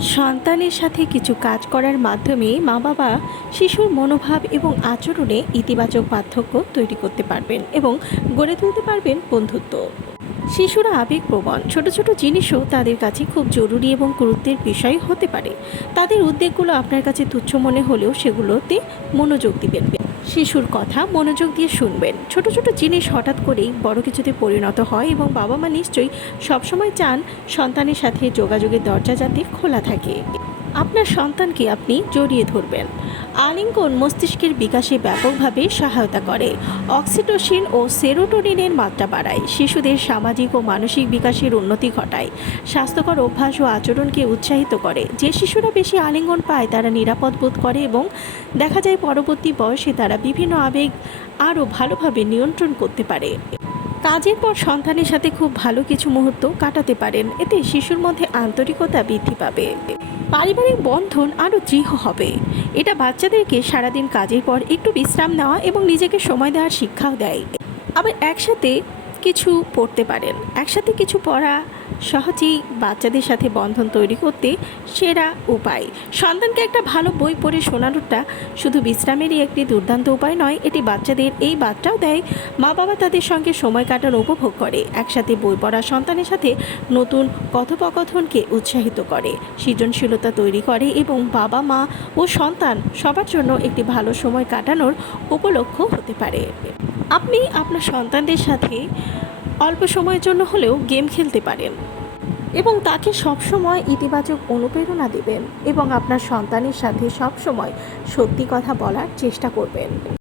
সন্তানের সাথে কিছু কাজ করার মাধ্যমে মা বাবা শিশুর মনোভাব এবং আচরণে ইতিবাচক পার্থক্য তৈরি করতে পারবেন এবং গড়ে তুলতে পারবেন বন্ধুত্ব। শিশুরা আবেগপ্রবণ, ছোট ছোট জিনিসও তাদের কাছে খুব জরুরি এবং গুরুত্বের বিষয় হতে পারে। তাদের উদ্বেগগুলো আপনার কাছে তুচ্ছ মনে হলেও সেগুলোতে মনোযোগ দিবেন। শিশুর কথা মনোযোগ দিয়ে শুনবেন। ছোট ছোট জিনিস হঠাৎ করেই বড় কিছুতে পরিণত হয় এবং বাবা মা নিশ্চয়ই সবসময় চান সন্তানের সাথে যোগাযোগের দরজা যাতে খোলা থাকে। আপনার সন্তানকে আপনি জড়িয়ে ধরবেন। আলিঙ্গন মস্তিষ্কের বিকাশে ব্যাপকভাবে সহায়তা করে। অক্সিটোসিন ও সেরোটোনিনের মাত্রা বাড়ায়। শিশুদের সামাজিক ও মানসিক বিকাশের উন্নতি ঘটায়। স্বাস্থ্যকর অভ্যাস ও আচরণকে উৎসাহিত করে। যে শিশুরা বেশি আলিঙ্গন পায়, তারা নিরাপদ বোধ করে এবং দেখা যায় পরবর্তী বয়সে তারা বিভিন্ন আবেগ আরও ভালোভাবে নিয়ন্ত্রণ করতে পারে। কাজের পর সন্তানের সাথে খুব ভালো কিছু মুহূর্ত কাটাতে পারেন। এতে শিশুর মধ্যে আন্তরিকতা বৃদ্ধি পাবে। পারিবারিক বন্ধন আরও দৃঢ় হবে। এটা বাচ্চাদেরকে সারাদিন কাজের পর একটু বিশ্রাম নেওয়া এবং নিজেকে সময় দেওয়ার শিক্ষাও দেয়। আবার একসাথে কিছু পড়তে পারেন, একসাথে কিছু পড়া সহজেই বাচ্চাদের সাথে বন্ধন তৈরি করতে সেরা উপায়। সন্তানকে একটা ভালো বই পড়ে শোনানোটা শুধু বিশ্রামেরই একটি দুর্দান্ত উপায় নয়, এটি বাচ্চাদের এই বার্তাও দেয় মা বাবা তাদের সঙ্গে সময় কাটানো উপভোগ করে, একসাথে বই পড়া সন্তানের সাথে নতুন কথোপকথনকে উৎসাহিত করে, সৃজনশীলতা তৈরি করে এবং বাবা মা ও সন্তান সবার জন্য একটি ভালো সময় কাটানোর উপলক্ষ হতে পারে। আপনি আপনার সন্তানদের সাথে অল্প সময়ের জন্য হলেও গেম খেলতে পারেন। এবং তাকে সবসময় ইতিবাচক অনুপ্রেরণা দেবেন এবং আপনার সন্তানের সাথে সবসময় সত্যি কথা বলার চেষ্টা করবেন।